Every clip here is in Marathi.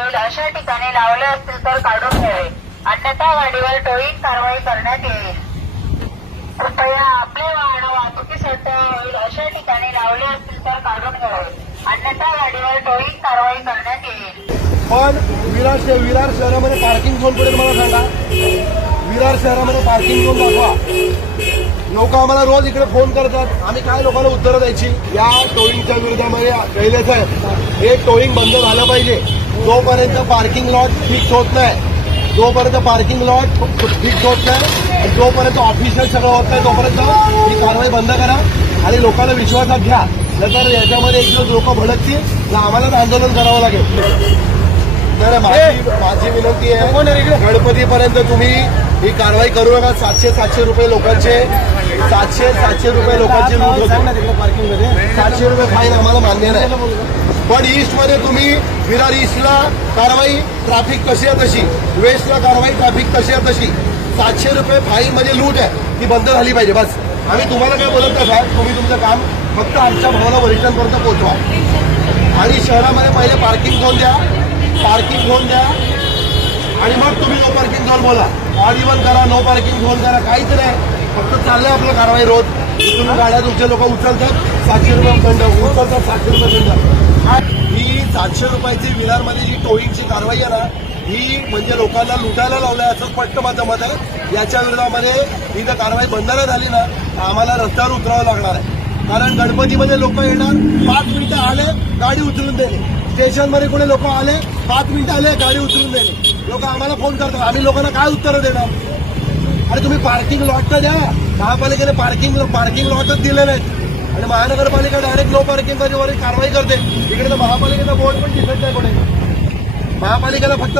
होईल अशा ठिकाणी लावले असतील तर काढून घ्यावे. अन्यथा गाडीवर टोईंग कारवाई करण्यात येईल. कृपया आपले वाहन वाहतुकीसाठी होईल. अशा ठिकाणी लावले असतील तर काढून घ्यावे. अन्यथा गाडीवर टोईंग कारवाई करण्यात येईल. पण विरार शहर विरार शहरामध्ये पार्किंग झोन पडेल मला सांगा? विरार शहरामध्ये पार्किंग झोन दाखवा. लोक आम्हाला रोज इकडे फोन करतात. आम्ही काय लोकांना उत्तरं द्यायची? या टोईंगच्या विरोधामध्ये कैले आहे हे टोईंग बंद झालं पाहिजे. जोपर्यंत पार्किंग लॉट फिक्स होत नाही जोपर्यंत पार्किंग लॉट फिक्स होत नाही जोपर्यंत ऑफिशियल सगळं होत नाही तोपर्यंत ही कारवाई बंद करा. आणि लोकांना विश्वासात घ्या. नंतर याच्यामध्ये एक दिवस लोक भडकतील तर आम्हालाच आंदोलन करावं लागेल. तर माझी माझी विनंती आहे गणपतीपर्यंत तुम्ही ही कारवाई करू नका. सातशे सातशे रुपये लोकांचे सातशे सातशे रुपये लोकांची पार्किंगमध्ये सातशे रुपये फाईन आम्हाला मान्य नाही. पण ईस्टमध्ये तुम्ही विरार ईस्टला कारवाई ट्रॅफिक कशी आहे तशी वेस्टला कारवाई ट्रॅफिक कशी आहे तशी सातशे रुपये फाईन म्हणजे लूट आहे ती बंद झाली पाहिजे बस. आम्ही तुम्हाला काय बोलत नाही साहेब तुम्ही तुमचं काम फक्त आमच्या भावाला वरिष्ठांपर्यंत पोहोचवा. आणि शहरामध्ये पहिले पार्किंग झोन द्या पार्किंग झोन द्या आणि मग तुम्ही नो पार्किंग झोन बोला. ऑड इव्हन करा नो पार्किंग झोन करा काहीच नाही. फक्त चाललंय आपलं कारवाई रोज इथून गाड्या तुमचे लोक उचलतात. सातशे रुपये दंड उचलतात सातशे रुपये दंड हा- लक्ष रुपयाची विरारमध्ये जी टोईंगची कारवाई आहे ना ही म्हणजे लोकांना लुटायला लावलंय असं स्पष्ट माझं मत आहे. याच्या विरोधामध्ये ही जर कारवाई बंद नाही झाली ना तर आम्हाला रस्त्यावर उतरावं लागणार आहे. कारण गणपतीमध्ये लोक येणार पाच मिनिटं आले गाडी उचलून दिली स्टेशनमध्ये कोणी लोक आले पाच मिनिटं आले गाडी उचलून दिली लोक आम्हाला फोन करतात आम्ही लोकांना काय उत्तरं देणार? अरे तुम्ही पार्किंग लॉट तर द्या. महापालिकेने पार्किंग पार्किंग लॉटच दिले नाहीत आणि महानगरपालिका डायरेक्ट नो पार्किंग वर कारवाई करते. इकडे तर महापालिकेचा बोर्ड पण दिसत नाही कोणी महापालिकेला फक्त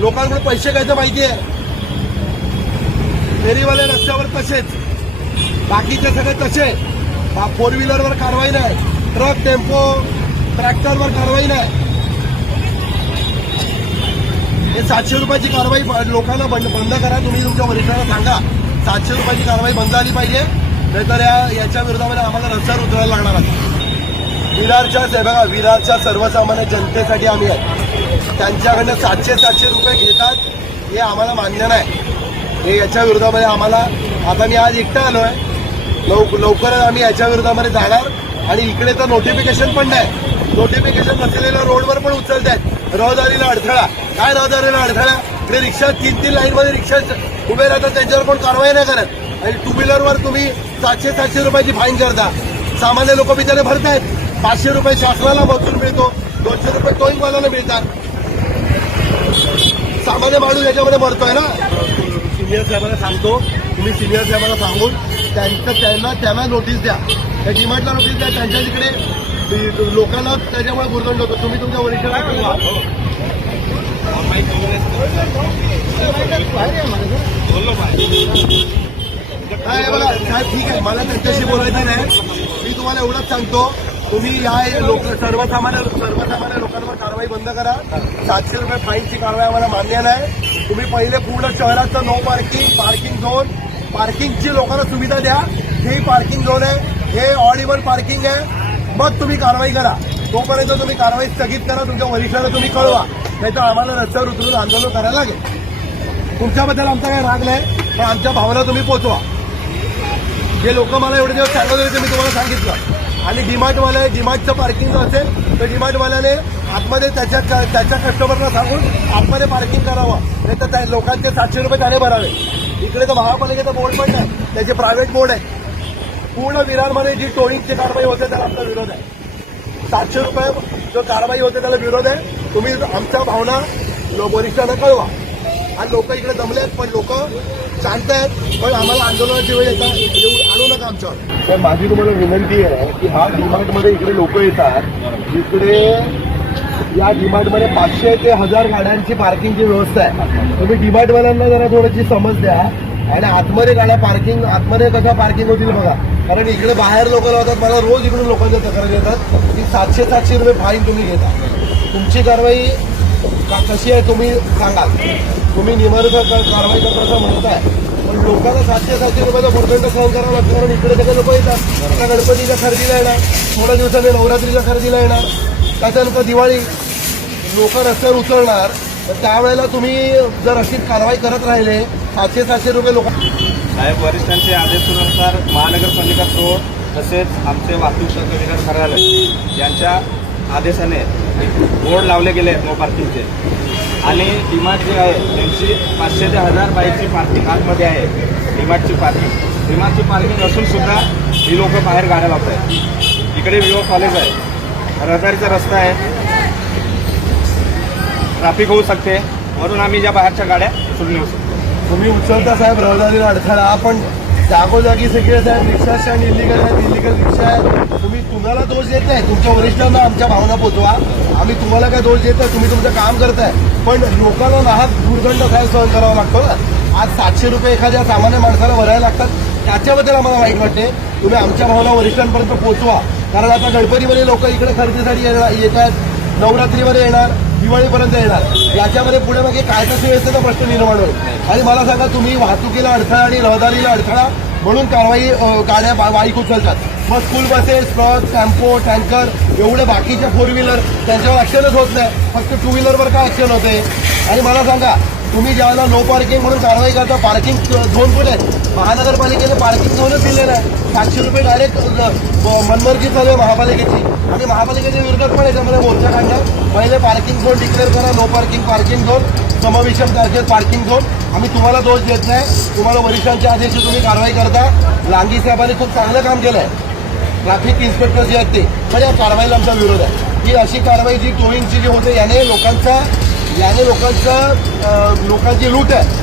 लोकांकडे पैसे घ्यायचं माहिती आहे फेरीवाले रस्त्यावर तसेच. बाकीचे सगळे तसे. फोर व्हीलरवर कारवाई नाही. ट्रक टेम्पो ट्रॅक्टरवर कारवाई नाही. हे सातशे रुपयाची कारवाई लोकांना बंद बंद करा. तुम्ही तुमच्या वरिष्ठांना सांगा. सातशे रुपयाची कारवाई बंद झाली पाहिजे. नाहीतर या याच्या विरोधामध्ये आम्हाला रस्त्यावर उतरायला लागणार आहे. विरारच्या हे बघा विरारच्या सर्वसामान्य जनतेसाठी आम्ही आहे. त्यांच्याकडनं सातशे सातशे रुपये घेतात हे आम्हाला मान्य नाही. हे याच्या विरोधामध्ये आम्हाला आता मी आज एकटा आलो आहे लव लवकरच आम्ही याच्या विरोधामध्ये जाणार. आणि इकडे तर नोटिफिकेशन पण नाही. नोटिफिकेशन नसलेल्या रोडवर पण उचलत आहेत रहदारीला अडथळा. काय रहदारीला अडथळा? इकडे रिक्षा तीन तीन लाईनमध्ये रिक्षा उभे राहतात त्यांच्यावर पण कारवाई नाही करत. आणि टू व्हीलरवर तुम्ही सातशे सातशे रुपयाची फाईन करता. सामान्य लोक बिचारे भरतायत. पाचशे रुपये शासनाला महसूल मिळतो. दोनशे रुपये टोईंगवाल्याला मिळतात? सामान्य माणूस याच्यामध्ये मरतोय ना? सिनियर साहेबांना सांगतो. तुम्ही सिनियर साहेबांना सांगून त्यांचं त्यांना त्यांना नोटीस द्या. त्या डिमांडला नोटीस द्या. त्यांच्या तिकडे ती- लोकांना त्याच्यामुळे गुरदंड होतो. तुम्ही तुमच्या वरिष्ठांना काय बघा. साहेब ठीक आहे. मला त्यांच्याशी बोलायचं नाही. मी तुम्हाला एवढंच सांगतो. तुम्ही या लोक सर्वसामान्य सर्वसामान्य लोकांवर कारवाई बंद करा. सातशे रुपये फाईनची कारवाई आम्हाला मान्य नाही. तुम्ही पहिले पूर्ण शहराचं नो पार्किंग पार्किंग झोन पार्किंगची लोकांना सुविधा द्या. हे पार्किंग झोन आहे. हे ऑल इव्हन पार्किंग आहे. मग तुम्ही कारवाई करा. तोपर्यंत तुम्ही कारवाई स्थगित करा. तुमच्या वरिष्ठाला तुम्ही कळवा. नाहीतर आम्हाला रस्त्यावर उतरून आंदोलन करायला लागेल. तुमच्याबद्दल आमचा काही राग नाही. पण आमच्या भावना तुम्ही पोचवा. जे लोक मला एवढे दिवस चालवत होते मी तुम्हाला सांगितलं. आणि डिमार्टवाले डिमार्टचं पार्किंग जर असेल तर डिमार्टवाल्याने आतमध्ये त्याच्या त्याच्या कस्टमरला सांगून आतमध्ये पार्किंग करावं. नाही तर त्या लोकांचे सातशे रुपये त्याने भरावे. इकडे तर महापालिकेचा बोर्ड पण नाही त्याचे प्रायव्हेट बोर्ड आहे. पूर्ण विरारमध्ये जी टोईंगची कारवाई होते त्याला आमचा विरोध आहे. सातशे रुपये जो कारवाई होते त्याला विरोध आहे. तुम्ही आमच्या भावना वरिष्ठांना कळवा. आणि लोक इकडे जमले पण लोक शांत आहेत पण आम्हाला आंदोलनाची वेळ येता येऊ आणू नका आमच्यावर. तर माझी तुम्हाला विनंती आहे की हा डिमार्टमध्ये इकडे लोक येतात इकडे या डिमार्टमध्ये पाचशे ते हजार गाड्यांची पार्किंगची व्यवस्था आहे. तुम्ही डिमार्टवाल्यांना जरा थोडीशी समज द्या. आणि आतमध्ये गाड्या पार्किंग आतमध्ये कसं पार्किंग होतील बघा. कारण इकडे बाहेर लोक लावतात मला रोज इकडून लोकांच्या तक्रार येतात की सातशे सातशे रुपये फाईन तुम्ही घेता. तुमची कारवाई कशी आहे तुम्ही सांगाल. तुम्ही निवारक कारवाई करत असं म्हणताय. पण लोकांना सातशे सातशे रुपयाचा भूर्दंड सहन करावा लागतो कारण इकडे सगळे लोक येतात. आता गणपतीच्या खरेदीला येणार. थोड्या दिवसांनी नवरात्रीच्या खरेदीला येणार. त्याच्यानंतर दिवाळी लोक रस्त्यावर उतरणार तर त्यावेळेला तुम्ही जर अशी कारवाई करत राहिले सातशे सातशे रुपये लोक साहेब वरिष्ठांचे आदेशानुसार महानगरपालिका रोड तसेच आमचे वाहतूक विकास कार्यालय यांच्या आदेशाने बोर्ड लावले गेले आहेत नो पार्किंगचे आणि डिमार्ट जे आहे त्यांची पाचशे ते हजार बाईकची पार्किंग आतमध्ये आहे डिमार्टची पार्किंग डिमार्टची पार्किंग असून सुद्धा ही लोक बाहेर गाड्या लावत आहेत इकडे विवो कॉलेज आहे. रहदारीचा रस्ता आहे. ट्रॅफिक होऊ शकते. म्हणून आम्ही ज्या बाहेरच्या गाड्या उचलून येऊ शकतो. तुम्ही उचलता साहेब रहदारीला अडथळा. पण जागोजागी सगळे साहेब रिक्षा स्टँड इलिगल आहेत इलिगल रिक्षा आहेत. कुणाला तुम्हाला दोष देत नाही. तुमच्या वरिष्ठांना आमच्या भावना पोचवा. आम्ही तुम्हाला काय दोष देत नाही तुम्ही तुमचं काम करताय. पण लोकांना नाहक दुर्दंड काय सहन करावा लागतो? ना आज सातशे रुपये एखाद्या सामान्य माणसाला भरायला लागतात. त्याच्याबद्दल आम्हाला वाईट वाटते. तुम्ही आमच्या भावना वरिष्ठांपर्यंत पोहोचवा कारण आता गणपतीमध्ये लोक इकडे खरेदीसाठी येत आहेत नवरात्रीमध्ये येणार दिवाळीपर्यंत येणार. याच्यामध्ये पुढे मागे कायदा सुव्यवस्थेचा प्रश्न निर्माण होईल? आणि मला सांगा तुम्ही वाहतुकीला अडथळा आणि रहदारीला अडथळा म्हणून कारवाई गाड्या बाईक उचलतात. मग school buses truck tempo tanker एवढे बाकीचे फोर व्हीलर त्यांच्यावर ऍक्शनच होत नाही. फक्त टू व्हीलरवर काय ऍक्शन होते? आणि मला सांगा तुम्ही ज्यावेळेला नो पार्किंग म्हणून कारवाई करता पार्किंग झोन कुठे आहे महानगरपालिकेने पार्किंग झोनच दिलेलं आहे सातशे रुपये डायरेक्ट मनमर्जी चालू आहे महापालिकेची. आणि महापालिकेच्या विरोधात पण याच्यामध्ये मोर्चा काढणार. पहिले पार्किंग झोन डिक्लेअर करा नो पार्किंग पार्किंग झोन समविषम तारखेत पार्किंग झोन आम्ही तुम्हाला दोष देत नाही. तुम्हाला वरिष्ठांच्या आदेशी तुम्ही कारवाई करता. लांगी साहेबांनी खूप चांगलं काम केलं आहे ट्रॅफिक इन्स्पेक्टर जे आहेत ते. पण या कारवाईला आमचा विरोध आहे. की अशी कारवाई जी टोईंगची जी होते याने लोकांचा याने लोकांचं लोकांची लूट आहे.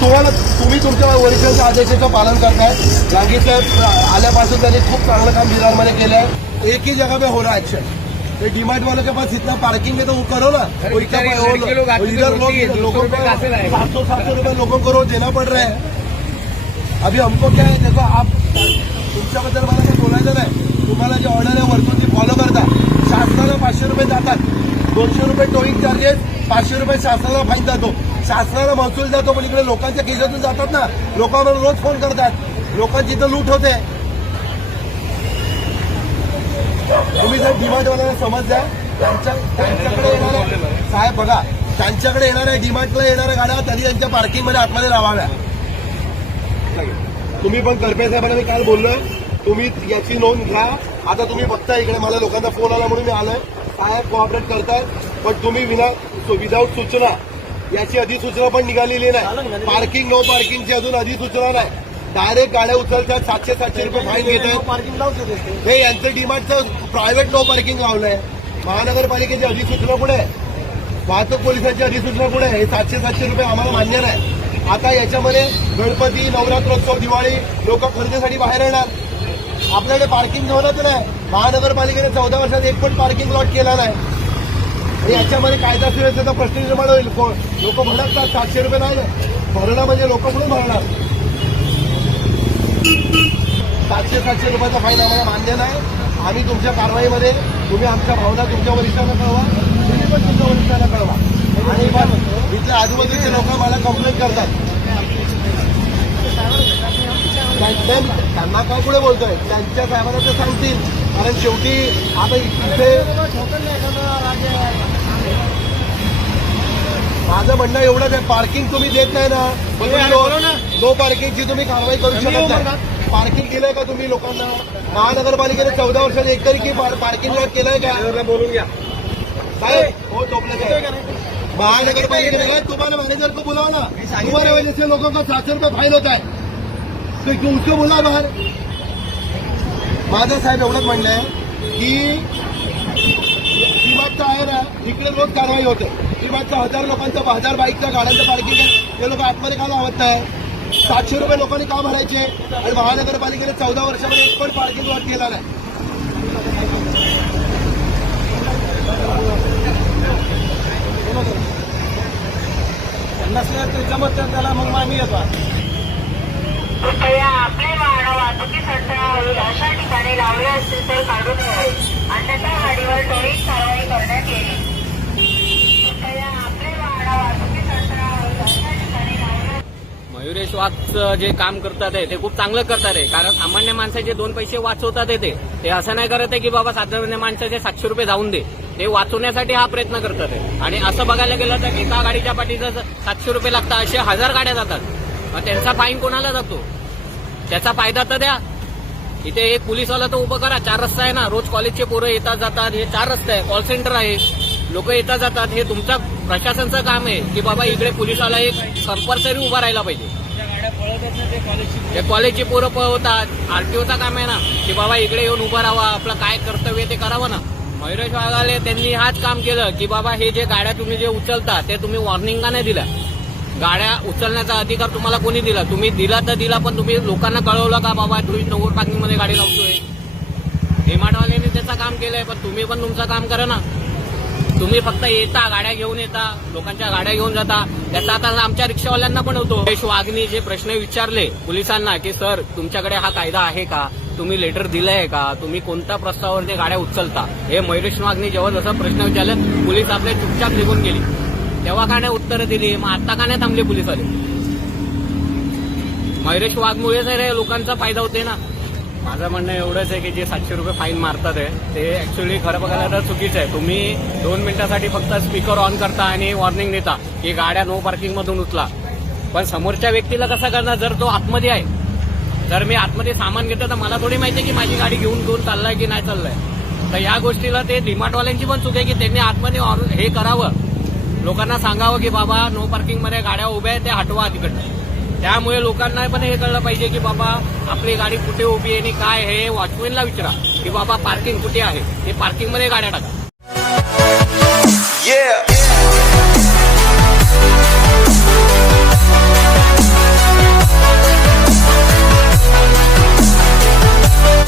तुम्हाला तुम्ही तुमच्या वरिष्ठांच्या आदेशाचं पालन करताय. साहेब अं, आल्यापासून त्यांनी खूप चांगलं काम बिहारमध्ये केलं आहे एक ही जगह पे हो रहा है एक्शन ये डीमार्ट वालों के पास इतना पार्किंग है तो वो करो ना इधर लोग लोगों रुपए को? सात सौ सात सौ रुपये लोगों को रोज देना पड़ रहा है अभी हमको क्या है? देखो आप तुमच्याबद्दल मला काही बोलायचं नाही. तुम्हाला जे ऑर्डर आहे वरतून ती फॉलो करता. शासनाला पाचशे रुपये जातात. दोनशे रुपये टोईंग चार्जेस पाचशे रुपये शासनाला फाईन जातो. शासनाला महसूल जातो पण इकडे लोकांच्या खिशातून जातात ना. लोकांवर रोज फोन करतात. लोकांची तर लूट होते. तुम्ही जर डिमांडवाल्याला समज द्या त्यांच्या त्यांच्याकडे येणाऱ्या साहेब बघा त्यांच्याकडे येणाऱ्या डिमांडला येणाऱ्या गाड्या तरी त्यांच्या पार्किंगमध्ये आतमध्ये लावाव्या. तुम्ही पण करपे साहेबांना मी काल बोललोय. तुम्ही याची नोंद घ्या. आता तुम्ही बघताय इकडे मला लोकांचा फोन आला म्हणून मी आलोय. साहेब कोऑपरेट करतायत पण तुम्ही विना विदाऊट सूचना याची अधिसूचना पण निघालेली नाही. पार्किंग नो पार्किंगची अजून अधिसूचना नाही. डायरेक्ट गाड्या उचलतात सातशे सातशे रुपये फाईन घेतात. पार्किंग लावतो हे यांचं डिमांडचं प्रायव्हेट नो पार्किंग लावलंय महानगरपालिकेची अधिसूचना पुढे आहे. वाहतूक पोलिसांची अधिसूचना पुढे आहे. हे सातशे सातशे रुपये आम्हाला मान्य नाही. आता याच्यामध्ये गणपती नवरात्रोत्सव दिवाळी लोक खरेदीसाठी बाहेर येणार. आपल्याकडे पार्किंग ठेवलंच नाही महानगरपालिकेने चौदा वर्षात एक पण पार्किंग लॉट केला नाही. आणि याच्यामध्ये कायदा सुव्यवस्थेचा प्रश्न निर्माण होईल. लोक भरतात सातशे रुपये नाही भरणं म्हणजे लोक म्हणून भरणार. सातशे सातशे रुपयाचा फाईन आम्हाला मान्य नाही. आम्ही तुमच्या कारवाईमध्ये तुम्ही आमच्या भावना तुमच्या वरिष्ठांना कळवा तुम्ही पण तुमच्या वरिष्ठांना कळवा. आणि इथल्या आजूबाजूचे लोक मला कंप्लेंट करतात. त्यांना काय पुढे बोलतोय? त्यांच्या साहेबांना ते सांगतील. कारण शेवटी आता इथे माझं म्हणणं एवढंच आहे पार्किंग तुम्ही देत नाही ना. तुम्ही नो- पार्किंगची तुम्ही कारवाई करू शकत नाही. पार्किंग केलंय का तुम्ही लोकांना? महानगरपालिकेने चौदा वर्षात एक तरी की पार्किंग केलंय का? बोलून घ्या. साहेब हो टोपलं महानगरपालिकेने काय तुम्हाला मॅनेजर को बुलावा ना. तुम्हारे वजह से लोगों का सातशे रुपये फाईन होत आहे तो तुमचं उसको बोला बाहेर? माझं साहेब एवढंच म्हणणं आहे की डिमार्टचं आहे ना इकडे रोज कारवाई होते. डिमार्टचं हजार लोकांचं हजार बाईकच्या गाड्यांचं पार्किंग आहे. ते लोक आतमध्ये का लावत नाही? सातशे रुपये लोकांनी का भरायचे? आणि महानगरपालिकेने चौदा वर्षामध्ये एक पण पार्किंग लॉट केला नाही. नसल्या तर जमत त्याला मग आम्ही येतो कृपया आपले वाहन वाहतुकीसाठी होईल अशा ठिकाणी लावले असतील तर काढून घ्यावे अन्यथा गाडीवर त्वरित कारवाई करण्यात येईल. कृपया आपले वाहन वाहतुकीसाठी अशा ठिकाणी लावले मयुरेश वाघचं जे काम करतात आहे ते खूप चांगलं करतात आहे. कारण सामान्य माणसाचे दोन पैसे वाचवतात आहे ते ते असं नाही करत आहे की बाबा साधारण माणसाचे सातशे रुपये जाऊन दे. ते वाचवण्यासाठी हा प्रयत्न करतात आहे. आणि असं बघायला गेलं तर एका गाडीच्या पाठीचं सातशे रुपये लागतात असे हजार गाड्या जातात. मग त्यांचा फाईन कोणाला जातो? त्याचा फायदा तर द्या. इथे एक पोलीसवाला तर उभं करा. चार रस्ता आहे ना. रोज कॉलेजचे पोरं येतात जातात. हे चार रस्ते आहे. कॉल सेंटर आहे. लोक येतात जातात. हे तुमचा प्रशासनचं काम आहे की बाबा इकडे पोलीसवाला एक कंपल्सरी उभा राहिला पाहिजे. ते कॉलेजची पोरं पळवतात. आरटीओचा काम आहे ना. की बाबा इकडे येऊन उभं राहावा. आपलं काय कर्तव्य ते करावं ना. मयुरेश वाघाले त्यांनी हाच काम केलं की बाबा हे जे गाड्या तुम्ही जे उचलता ते तुम्ही वॉर्निंग का नाही दिल्या? गाड्या उचलण्याचा अधिकार तुम्हाला कोणी दिला? तुम्ही दिला तर दिला पण तुम्ही लोकांना कळवलं का बाबा तुम्ही नव्वद पार्किंगमध्ये गाडी लावतोय? हेमाडवाल्याने त्याचं काम केलंय पण तुम्ही पण तुमचं काम करा ना. तुम्ही फक्त येता गाड्या घेऊन येता लोकांच्या गाड्या घेऊन जाता. त्याचा आता आमच्या रिक्षावाल्यांना पण होतो. सुरेश वाघनी जे प्रश्न विचारले पोलिसांना की सर तुमच्याकडे हा कायदा आहे का? तुम्ही लेटर दिलंय का? तुम्ही कोणत्या प्रस्तावावर ते गाड्या उचलता? हे मयुरेश वाघनी जेव्हा जसं प्रश्न विचारले पोलीस आपले चुपचाप निघून गेली. तेव्हा का नाही उत्तरं दिली मग आता का नाही थांबले पोलिसवाले मयुरेश वाघमुळेच रे लोकांचा फायदा होते ना. माझं म्हणणं एवढंच आहे की जे सातशे रुपये फाईन मारतात आहे ते ऍक्च्युली खरं बघायला तर चुकीचं आहे. तुम्ही दोन मिनिटासाठी फक्त स्पीकर ऑन करता आणि वॉर्निंग देता की गाड्या नो पार्किंग मधून उचला पण समोरच्या व्यक्तीला कसं करणार? जर तो आतमध्ये आहे. जर मी आतमध्ये सामान घेतो तर मला थोडी माहिती आहे की माझी गाडी घेऊन घेऊन चाललाय की नाही चाललाय. तर या गोष्टीला ते डिमार्टवाल्यांची पण चूक आहे की त्यांनी आतमध्ये हे करावं. लोकांना सांगावं की बाबा नो पार्किंगमध्ये गाड्या उभ्या आहेत ते हटवा तिकडनं. त्यामुळे लोकांना पण हे कळलं पाहिजे की बाबा आपली गाडी कुठे उभी आहे आणि काय हे वॉचमॅनला विचारा की बाबा पार्किंग कुठे आहे? ते पार्किंगमध्ये गाड्या टाका. Yeah.